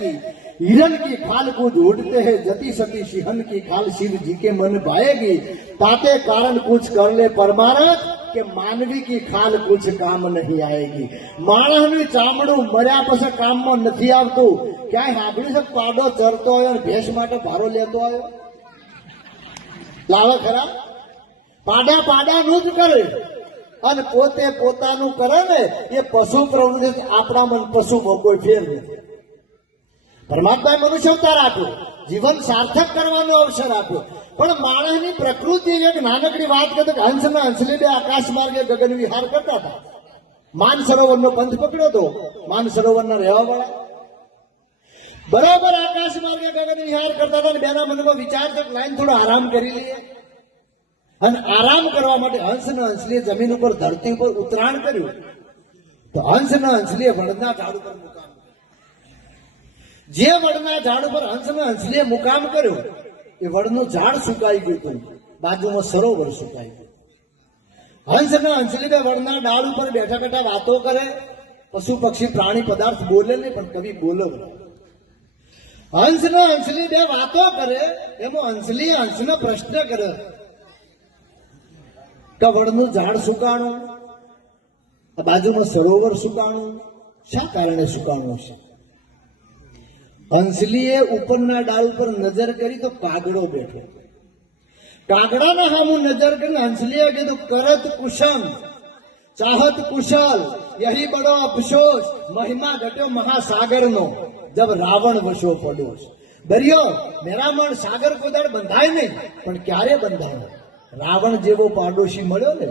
हिरण की खाल को ढूंढते हैं, जति सती सिंहन की खाल शिव जी के मन पाएगी ताते कारण कुछ कर ले परमानंद के मानवी की खाल कुछ काम नहीं आएगी। मानव चामड़ू मरिया पास काम में नहीं आत क्या हाबड़ी से पाडो चरते हो भेस माटे भारो लेते आयो लावा खरा पाडा पाडा नुज करे अन पोते पोता नु करे ये पशु प्रवृत्ति अपना मन पशु मोको फेर नहीं પરમાત્માએ મનુષ્ય અવતાર આપ્યો. જીવન સાર્થક કરવાનો અવસર આપ્યો. પણ માણસની પ્રકૃતિ એક નાનકડી વાત કરતો કે હંસના હંસલી બે આકાશ માર્ગે ગગન વિહાર કરતા હતા. માન સરોવરનો પંથ પકડ્યો હતો. માન સરોવરના રહેવા વાળા બરાબર આકાશ માર્ગે ગગન વિહાર કરતા હતા અને બેના મનમાં વિચાર છે લાઈન થોડો આરામ કરી લઈએ. અને આરામ કરવા માટે હંસ ને હંસલીએ જમીન ઉપર ધરતી ઉપર ઉતરાણ કર્યું. તો હંસ ને હંસલીએ વડના ઝાડ ઉપર મુકામ જે વડના ઝાડ ઉપર હંસને હંસને મુકામ કર્યો, એ વડનું ઝાડ સુકાઈ ગયું હતું. બાજુમાં સરોવર સુકાઈ ગયું. હંસ ને હંસલી બે વડના ડાળ ઉપર બેઠા બેઠા વાતો કરે. પશુ પક્ષી પ્રાણી પદાર્થ બોલે નહીં, પણ કવિ બોલો હંસ ને હંસલી બે વાતો કરે, એમાં હંસલી હંસનો પ્રશ્ન કરે કે વડનું ઝાડ સુકાણું, આ બાજુમાં સરોવર સુકાણું, શા કારણે સુકાણું છે હંસલીએ ઉપરના ડાળ ઉપર નજર કરી તો કાગડો બેઠો. કાગડાના સામું નજર કરીને હંસલીએ કીધું, કરત કુશમ ચાહત કુશલ, યહી બડો અફસોસ, મહિમા ઘટ્યો મહાસાગરનો. જબ રાવણ વશો પડોશ દરિયો મેરામણ સાગર કોદાળ બંધાય નહીં, પણ ક્યારે બંધાય? રાવણ જેવો પાડોશી મળ્યો ને,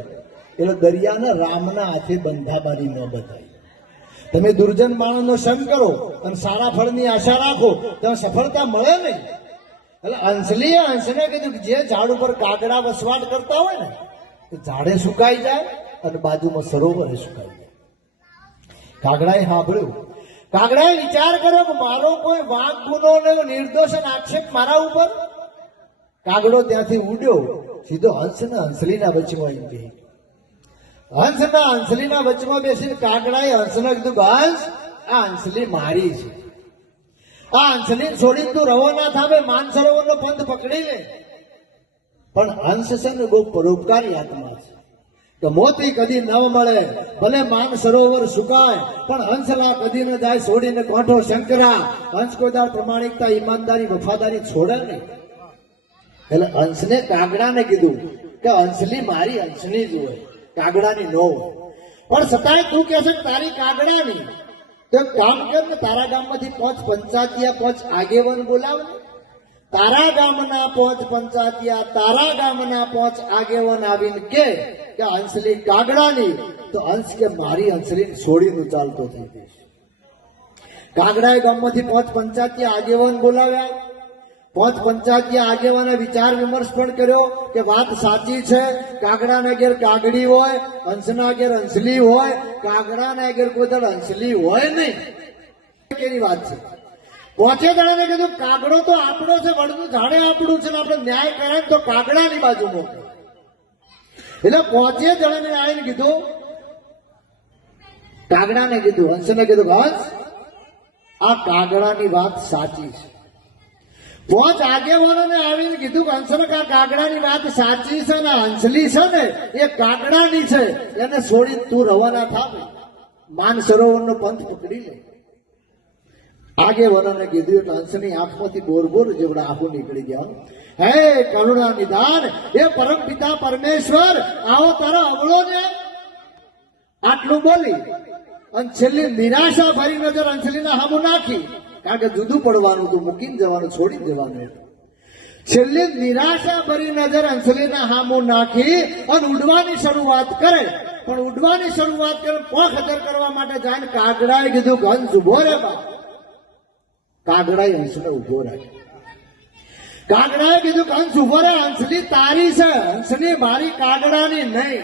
એટલે દરિયાના રામના હાથે બંધાબારી ન બધાય તમે દુર્જન માણસનો સંગ કરો અને સારા ફળની આશા રાખો તો સફળતા મળે નહીં. એટલે અંશલીએ અંશને કીધું કે જે ઝાડ ઉપર કાગડા વસવાટ કરતા હોય ને, તો ઝાડે સુકાઈ જાય અને બાજુમાં સરોવરે સુકાઈ જાય. કાગડાએ સાંભળ્યું. કાગડાએ વિચાર કર્યો કે મારો કોઈ વાંક, ગુનો નિર્દોષ આક્ષેપ મારા ઉપર? કાગડો ત્યાંથી ઉડ્યો. સીધો હંસ ને હંસલીના વચમાં આવી ગઈ હંસના હંસલીના વચમાં બેસીને કાગડાએ હંસને કીધું હંસ આ હંસલી મારી છે. આ હંસલી છોડીને તું રવો ના થામે માનસરોવરનો પંથ પકડી લે. પણ હંસ છે ને બહુ પરોપકારી આત્મા છે. તો મોતી કદી ન મળે, ભલે માન સરોવર સુકાય, પણ હંસલા કદી ન જાય, છોડીને કોઠો શંકરા. હંસ કોઈદાર પ્રમાણિકતા, ઈમાનદારી, વફાદારી છોડે નહીં. એટલે હંસને કાગડાને કીધું કે હંસલી મારી હંસની જ હોય. કાગડાની નો પણ છતાંય તું કે છે તારી કાગડાની. તો કામ કર ને તારા ગામમાંથી પાંચ પંચાયતિયા, પાંચ આગેવાન બોલાવ તારા ગામના પાંચ પંચાયતિયા, તારા ગામના પાંચ આગેવાન આવીને કે હંસલી કાગડાની. તો હંસ કે મારી હંસલી છોડીને ચાલતો થઈ ગઈ કાગડાએ ગામમાંથી પાંચ પંચાયતીય આગેવાન બોલાવ્યા. પાંચ પંચાયતીય આગેવાને વિચાર વિમર્શ પણ કર્યો કે વાત સાચી છે, કાગડાના ઘેર કાગડી હોય, હંસના ઘેર હંસલી હોય, કાગડાના ઘેર કોઈ હંસલી હોય નહીં. વાત છે? પોચે દાડાને કીધું, કાગડો તો આપણો છે, વડનું ઝાડે આપણું છે આપણે ન્યાય કરે તો કાગડાની બાજુ મોકલો એટલે પોચે જણાને આવીને કીધું, કાગડાને કીધું, હંસને કીધું, હંસ, આ કાગડાની વાત સાચી છે. પાંચ આગેવાનોને આવીને કીધું કે હંસનકા કાગડાની વાત સાચી છે ને હંસલી છે ને, એ કાગડાની છે. એને છોડી તું રવાના થા માન સરોવરનો પંથ પકડી લે. આગેવાનોને કીધું એટલે હંસની આંખમાંથી બોર બોર જેવડા આંખો નીકળી ગયા. હે કરુણા નિદાન એ પરમ પિતા પરમેશ્વર, આવો તારો અવળો ને. આટલું બોલી અને છેલ્લી નિરાશા ભરી નજર અંજલિના હામું નાખી. કારણ કે જુદું પડવાનું હતું, મૂકીને જવાનું છોડી દેવાનું હતું છેલ્લી નિરાશા ભરી નજર અંસલીના હામો નાખી અને ઉડવાની શરૂઆત કરે. પણ ઉડવાની શરૂઆત કરે પણ ખતર કરવા માટે જાય ને કાગડાએ કીધું કે હંસ ઊભો રે બા કાગડાએ હંસને ઊભો રાખ્યો. કાગડાએ કીધું કે હંસ ઊભો રે હંસની તારી છે હંસની મારી કાગડાની નહીં.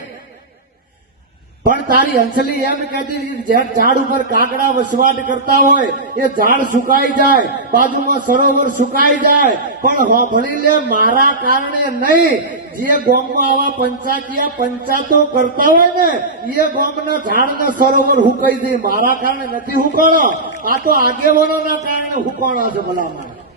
પણ તારી હંસલી એમ કહેતી જે ઝાડ ઉપર કાગડા વસવાટ કરતા હોય, એ ઝાડ સુકાઈ જાય, બાજુમાં સરોવર સુકાઈ જાય. પણ હોભળી લે મારા કારણે નહીં, જે ગોમમાં આવા પંચાયતીયા પંચાયતો કરતા હોય ને, એ ગોમના ઝાડના સરોવર હુકાઈ દે. મારા કારણે નથી હુકાણો. આ તો આગેવાનોના કારણે હુકાણો છે ભલામણ.